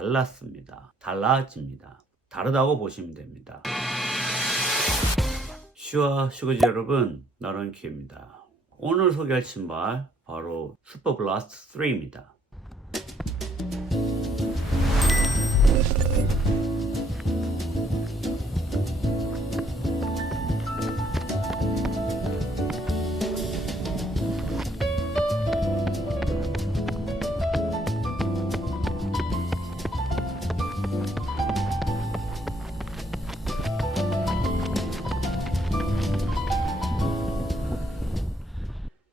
달라집니다. 다르다고 보시면 됩니다. 슈아 슈거지 여러분, 나런키입니다. 오늘 소개할 신발 바로 슈퍼블라스트 3입니다.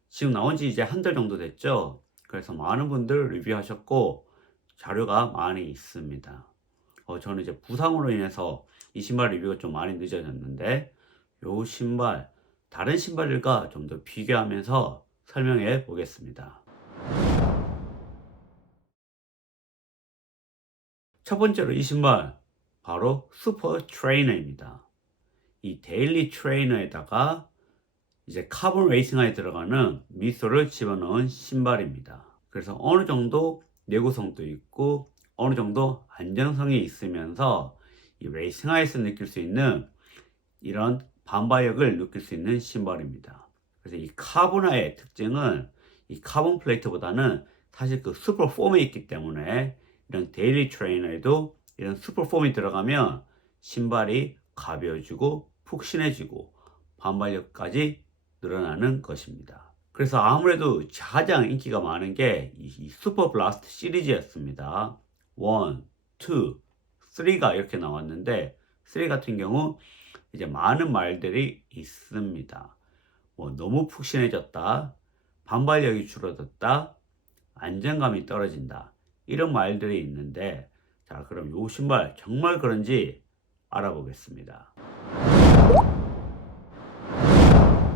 지금 나온 지 이제 한 달 정도 됐죠. 그래서 많은 분들 리뷰하셨고 자료가 많이 있습니다. 저는 이제 부상으로 인해서 이 신발 리뷰가 좀 많이 늦어졌는데, 이 신발 다른 신발들과 좀 더 비교하면서 설명해 보겠습니다. 첫 번째로 이 신발 바로 슈퍼 트레이너입니다. 이 데일리 트레이너에다가 이제 카본 레이싱화에 들어가는 미솔을 집어넣은 신발입니다. 그래서 어느 정도 내구성도 있고 어느 정도 안정성이 있으면서 이 레이싱화에서 느낄 수 있는 이런 반발력을 느낄 수 있는 신발입니다. 그래서 이 카본화의 특징은 이 카본 플레이트보다는 사실 그 슈퍼 폼이 있기 때문에 이런 데일리 트레이너에도 이런 슈퍼 폼이 들어가면 신발이 가벼워지고 푹신해지고 반발력까지 늘어나는 것입니다. 그래서 아무래도 가장 인기가 많은 게 이 슈퍼 블라스트 시리즈였습니다. 1, 2, 3가 이렇게 나왔는데, 3 같은 경우 이제 많은 말들이 있습니다. 너무 푹신해졌다, 반발력이 줄어들었다, 안정감이 떨어진다, 이런 말들이 있는데, 자, 그럼 이 신발 정말 그런지 알아보겠습니다.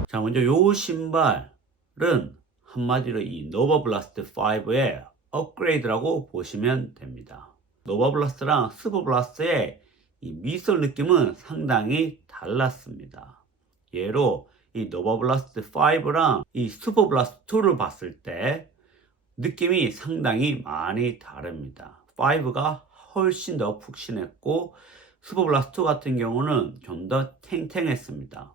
자, 먼저 이 신발은 한마디로 이 노바블라스트 5의 업그레이드라고 보시면 됩니다. 노바블라스트랑 슈퍼블라스트의 이 미솔 느낌은 상당히 달랐습니다. 예로 이 노바블라스트 5랑 이 슈퍼블라스트 2를 봤을 때 느낌이 상당히 많이 다릅니다. 5가 훨씬 더 푹신했고 슈퍼블라스트 2 같은 경우는 좀 더 탱탱했습니다.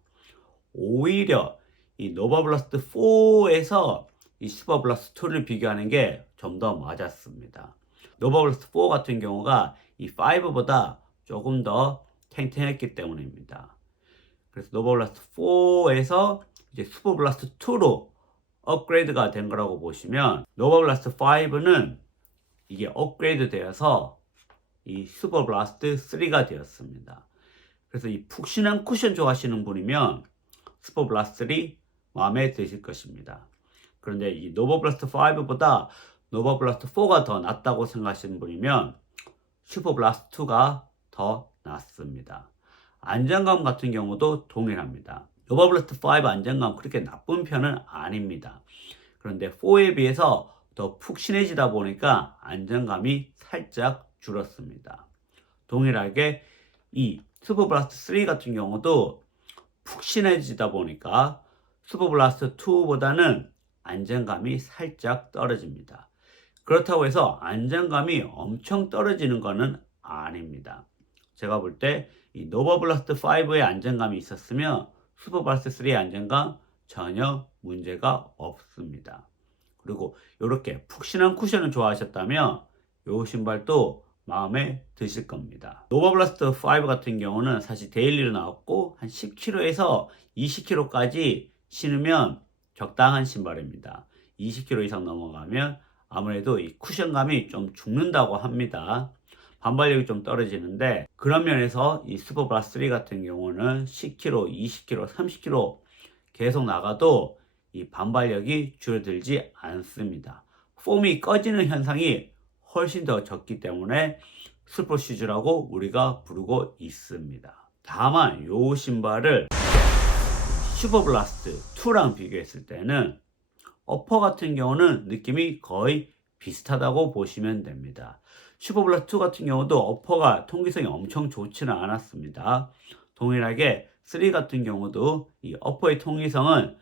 오히려 이 노바블라스트 4에서 이 슈퍼블라스트 2를 비교하는 게 좀 더 맞았습니다. 노바블라스트 4 같은 경우가 이 5보다 조금 더 탱탱했기 때문입니다. 그래서 노바블라스트 4에서 이제 슈퍼블라스트 2로 업그레이드가 된 거라고 보시면, 노바블라스트 5는 이게 업그레이드 되어서 이 슈퍼블라스트 3가 되었습니다. 그래서 이 푹신한 쿠션 좋아하시는 분이면 슈퍼블라스트 3 마음에 드실 것입니다. 그런데 이 노바블라스트 5보다 노바블라스트 4가 더 낫다고 생각하시는 분이면 슈퍼블라스트 2가 더 낫습니다. 안정감 같은 경우도 동일합니다. 노바블라스트 5 안정감 그렇게 나쁜 편은 아닙니다. 그런데 4에 비해서 더 푹신해지다 보니까 안정감이 살짝 줄었습니다. 동일하게 이 슈퍼블라스트 3 같은 경우도 푹신해지다 보니까 슈퍼블라스트 2보다는 안정감이 살짝 떨어집니다. 그렇다고 해서 안정감이 엄청 떨어지는 것은 아닙니다. 제가 볼 때 이 노바블라스트 5의 안정감이 있었으면 슈퍼블라스트 3의 안정감 전혀 문제가 없습니다. 그리고 이렇게 푹신한 쿠션을 좋아하셨다면 이 신발도 마음에 드실 겁니다. 노바블라스트 5 같은 경우는 사실 데일리로 나왔고 한 10kg에서 20kg까지 신으면 적당한 신발입니다. 20kg 이상 넘어가면 아무래도 이 쿠션감이 좀 죽는다고 합니다. 반발력이 좀 떨어지는데, 그런 면에서 이 슈퍼블라스트 3 같은 경우는 10kg, 20kg, 30kg 계속 나가도 이 반발력이 줄어들지 않습니다. 폼이 꺼지는 현상이 훨씬 더 적기 때문에 슈퍼 슈즈라고 우리가 부르고 있습니다. 다만 이 신발을 슈퍼블라스트 2랑 비교했을 때는 어퍼 같은 경우는 느낌이 거의 비슷하다고 보시면 됩니다. 슈퍼블라스트 2 같은 경우도 어퍼가 통기성이 엄청 좋지는 않았습니다. 동일하게 3 같은 경우도 이 어퍼의 통기성은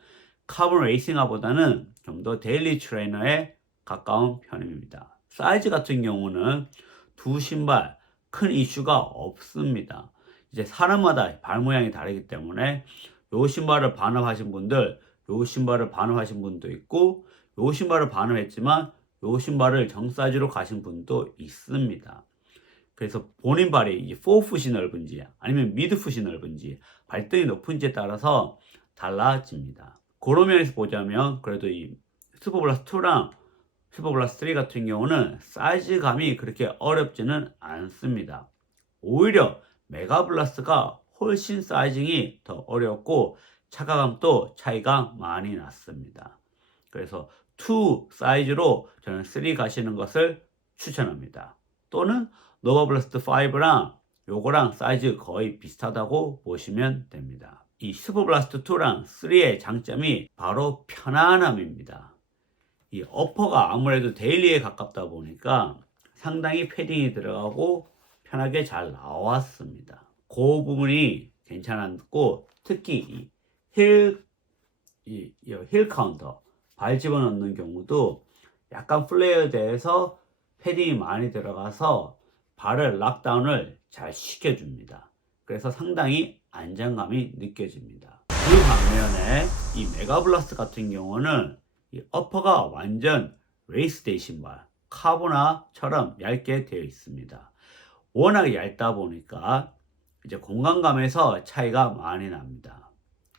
카본 레이싱화보다는 좀 더 데일리 트레이너에 가까운 편입니다. 사이즈 같은 경우는 두 신발 큰 이슈가 없습니다. 이제 사람마다 발 모양이 다르기 때문에 요 신발을 반납하신 분들, 요 신발을 반납하신 분도 있고, 요 신발을 반납했지만 요 신발을 정 사이즈로 가신 분도 있습니다. 그래서 본인 발이 이 포풋이 넓은지 아니면 미드풋이 넓은지 발등이 높은지에 따라서 달라집니다. 그런 면에서 보자면 그래도 이 슈퍼블라스트 2랑 슈퍼블라스트 3 같은 경우는 사이즈감이 그렇게 어렵지는 않습니다. 오히려 메가블라스트가 훨씬 사이징이 더 어렵고 차가감도 차이가 많이 났습니다. 그래서 2 사이즈로 저는 3 가시는 것을 추천합니다. 또는 노바블라스트 5랑 요거랑 사이즈 거의 비슷하다고 보시면 됩니다. 이 슈퍼블라스트 2랑 3의 장점이 바로 편안함입니다. 이 어퍼가 아무래도 데일리에 가깝다 보니까 상당히 패딩이 들어가고 편하게 잘 나왔습니다. 그 부분이 괜찮았고, 특히 힐 카운터 발 집어넣는 경우도 약간 플레이어드해서 패딩이 많이 들어가서 발을 락다운을 잘 시켜줍니다. 그래서 상당히 안정감이 느껴집니다. 그 반면에 이 메가블라스트 같은 경우는 이 어퍼가 완전 레이스데이 신발 카보나처럼 얇게 되어 있습니다. 워낙에 얇다 보니까 이제 공간감에서 차이가 많이 납니다.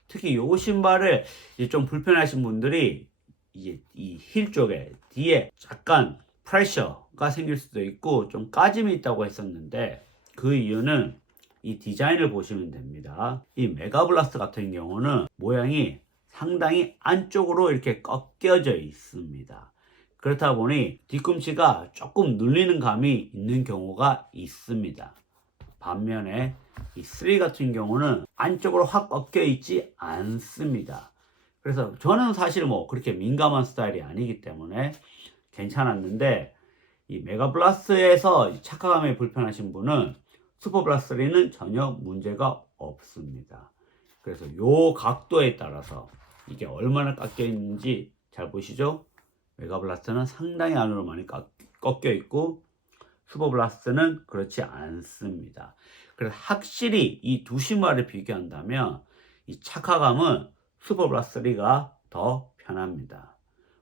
특히 이 신발을 이제 좀 불편하신 분들이 이제 이 힐 쪽에 뒤에 약간 프레셔가 생길 수도 있고 좀 까짐이 있다고 했었는데, 그 이유는 이 디자인을 보시면 됩니다. 이 메가블라스트 같은 경우는 모양이 상당히 안쪽으로 이렇게 꺾여져 있습니다. 그렇다 보니 뒤꿈치가 조금 눌리는 감이 있는 경우가 있습니다. 반면에 이 3 같은 경우는 안쪽으로 확 꺾여 있지 않습니다. 그래서 저는 사실 뭐 그렇게 민감한 스타일이 아니기 때문에 괜찮았는데, 이 메가블라스트에서 착화감에 불편하신 분은 슈퍼블라스트 3는 전혀 문제가 없습니다. 그래서 요 각도에 따라서 이게 얼마나 깎여 있는지 잘 보시죠. 메가블라스트는 상당히 안으로 많이 꺾여 있고 슈퍼블라스트는 그렇지 않습니다. 그래서 확실히 이 두 신발을 비교한다면 이 착화감은 슈퍼블라스트 3가 더 편합니다.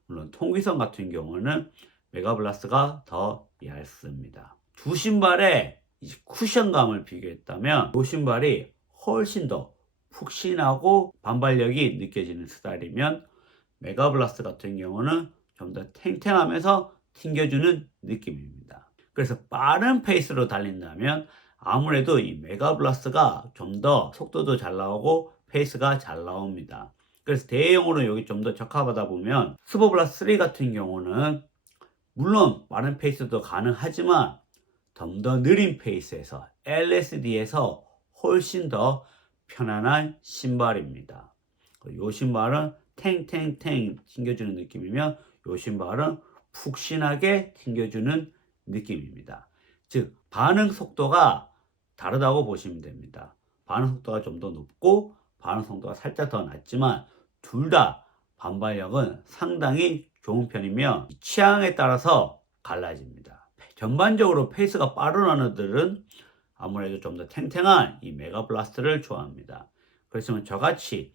물론 통기성 같은 경우는 메가블라스트가 더 얇습니다. 두 신발의 쿠션감을 비교했다면 이 신발이 훨씬 더 푹신하고 반발력이 느껴지는 스타일이면 메가블라스트 같은 경우는 좀 더 탱탱하면서 튕겨주는 느낌입니다. 그래서 빠른 페이스로 달린다면 아무래도 이 메가블라스트가 좀 더 속도도 잘 나오고 페이스가 잘 나옵니다. 그래서 대형으로 여기 좀 더 적합하다 보면 슈퍼블라스트 3 같은 경우는 물론 빠른 페이스도 가능하지만 좀 더 느린 페이스에서 LSD에서 훨씬 더 편안한 신발입니다. 이 신발은 탱탱탱 튕겨주는 느낌이면 이 신발은 푹신하게 튕겨주는 느낌입니다. 즉 반응 속도가 다르다고 보시면 됩니다. 반응 속도가 좀 더 높고 반응 속도가 살짝 더 낮지만 둘 다 반발력은 상당히 좋은 편이며 취향에 따라서 갈라집니다. 전반적으로 페이스가 빠른 러너들은 아무래도 좀 더 탱탱한 이 메가블라스트를 좋아합니다. 그렇지만 저같이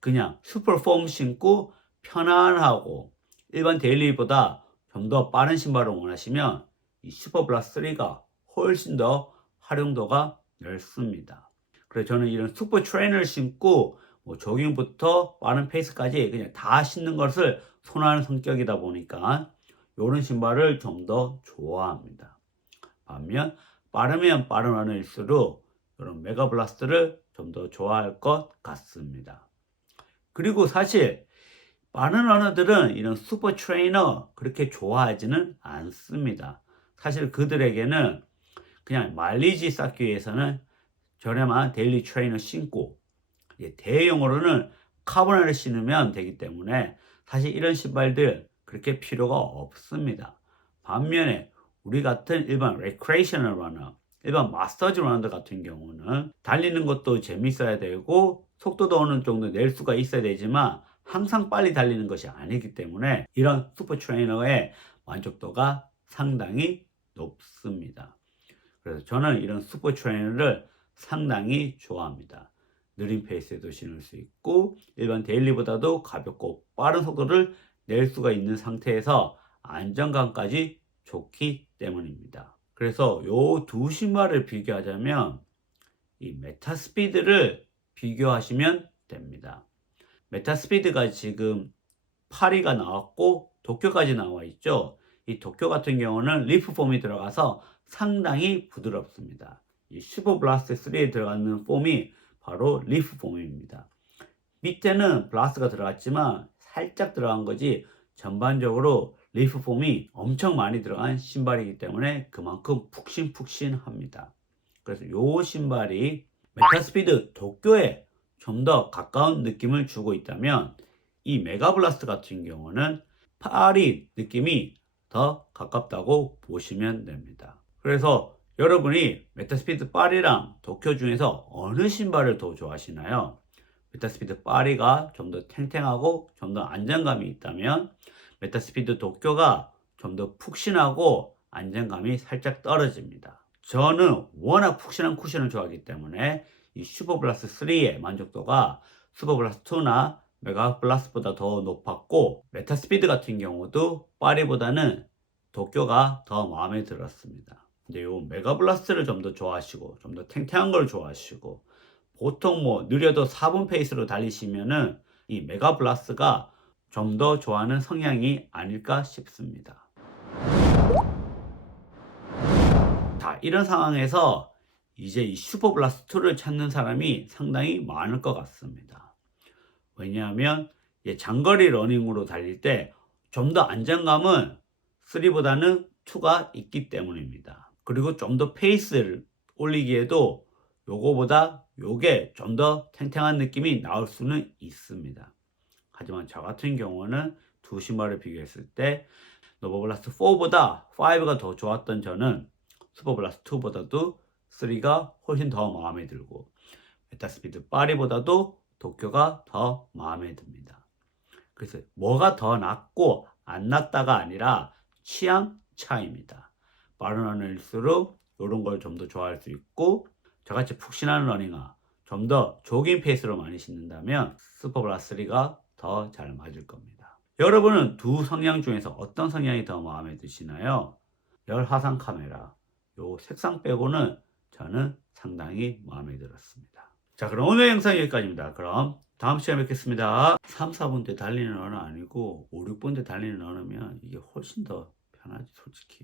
그냥 슈퍼폼 신고 편안하고 일반 데일리보다 좀 더 빠른 신발을 원하시면 이 슈퍼블라스트 3가 훨씬 더 활용도가 넓습니다. 그래서 저는 이런 슈퍼 트레이너를 신고 뭐 조깅부터 빠른 페이스까지 그냥 다 신는 것을 선호하는 성격이다 보니까 이런 신발을 좀 더 좋아합니다. 반면 빠르면 빠른 러너일수록 이런 메가블라스트를 좀 더 좋아할 것 같습니다. 그리고 사실 많은 러너들은 이런 슈퍼 트레이너 그렇게 좋아하지는 않습니다. 사실 그들에게는 그냥 마일리지 쌓기 위해서는 저렴한 데일리 트레이너 신고 대용으로는 카보나를 신으면 되기 때문에 사실 이런 신발들 그렇게 필요가 없습니다. 반면에 우리 같은 일반 레크레이셔널 러너, 일반 마스터즈 러너들 같은 경우는 달리는 것도 재밌어야 되고 속도도 어느 정도 낼 수가 있어야 되지만 항상 빨리 달리는 것이 아니기 때문에 이런 슈퍼 트레이너의 만족도가 상당히 높습니다. 그래서 저는 이런 슈퍼 트레이너를 상당히 좋아합니다. 느린 페이스에도 신을 수 있고 일반 데일리보다도 가볍고 빠른 속도를 낼 수가 있는 상태에서 안정감까지 좋기 때문입니다. 그래서 요 두 신발을 비교하자면 이 메타스피드를 비교하시면 됩니다. 메타스피드가 지금 파리가 나왔고 도쿄까지 나와 있죠. 이 도쿄 같은 경우는 리프 폼이 들어가서 상당히 부드럽습니다. 이 슈퍼 블라스트 3에 들어가는 폼이 바로 리프 폼입니다. 밑에는 블라스트가 들어갔지만 살짝 들어간 거지 전반적으로 리프 폼이 엄청 많이 들어간 신발이기 때문에 그만큼 푹신푹신합니다. 그래서 이 신발이 메타스피드 도쿄에 좀 더 가까운 느낌을 주고 있다면 이 메가블라스트 같은 경우는 파리 느낌이 더 가깝다고 보시면 됩니다. 그래서 여러분이 메타스피드 파리랑 도쿄 중에서 어느 신발을 더 좋아하시나요? 메타스피드 파리가 좀 더 탱탱하고 좀 더 안정감이 있다면 메타스피드 도쿄가 좀 더 푹신하고 안정감이 살짝 떨어집니다. 저는 워낙 푹신한 쿠션을 좋아하기 때문에 이 슈퍼블라스트 3의 만족도가 슈퍼블라스트 2나 메가블라스트보다 더 높았고 메타스피드 같은 경우도 파리보다는 도쿄가 더 마음에 들었습니다. 근데 요 메가블라스트를 좀 더 좋아하시고 좀 더 탱탱한 걸 좋아하시고 보통 뭐 느려도 4분 페이스로 달리시면은 이 메가블라스트가 좀 더 좋아하는 성향이 아닐까 싶습니다. 자, 이런 상황에서 이제 이 슈퍼블라스트 2를 찾는 사람이 상당히 많을 것 같습니다. 왜냐하면 장거리 러닝으로 달릴 때 좀 더 안정감은 3보다는 2가 있기 때문입니다. 그리고 좀 더 페이스를 올리기에도 요거보다 요게 좀 더 탱탱한 느낌이 나올 수는 있습니다. 하지만 저 같은 경우는 두 신발을 비교했을 때 노바블라스트 4보다 5가 더 좋았던 저는 슈퍼블라스트 2보다도 3가 훨씬 더 마음에 들고 메타스피드 파리보다도 도쿄가 더 마음에 듭니다. 그래서 뭐가 더 낫고 안 낫다가 아니라 취향 차이입니다. 빠른 러너일수록 이런 걸 좀 더 좋아할 수 있고 저같이 푹신한 러닝화 좀 더 조깅 페이스로 많이 신는다면 슈퍼블라스트 3가 더 잘 맞을 겁니다. 여러분은 두 성향 중에서 어떤 성향이 더 마음에 드시나요? 열화상 카메라 요 색상 빼고는 저는 상당히 마음에 들었습니다. 자, 그럼 오늘 영상 여기까지입니다. 그럼 다음 시간에 뵙겠습니다. 3, 4분대 달리는 언어 아니고 5, 6분대 달리는 언어면 이게 훨씬 더 편하지 솔직히.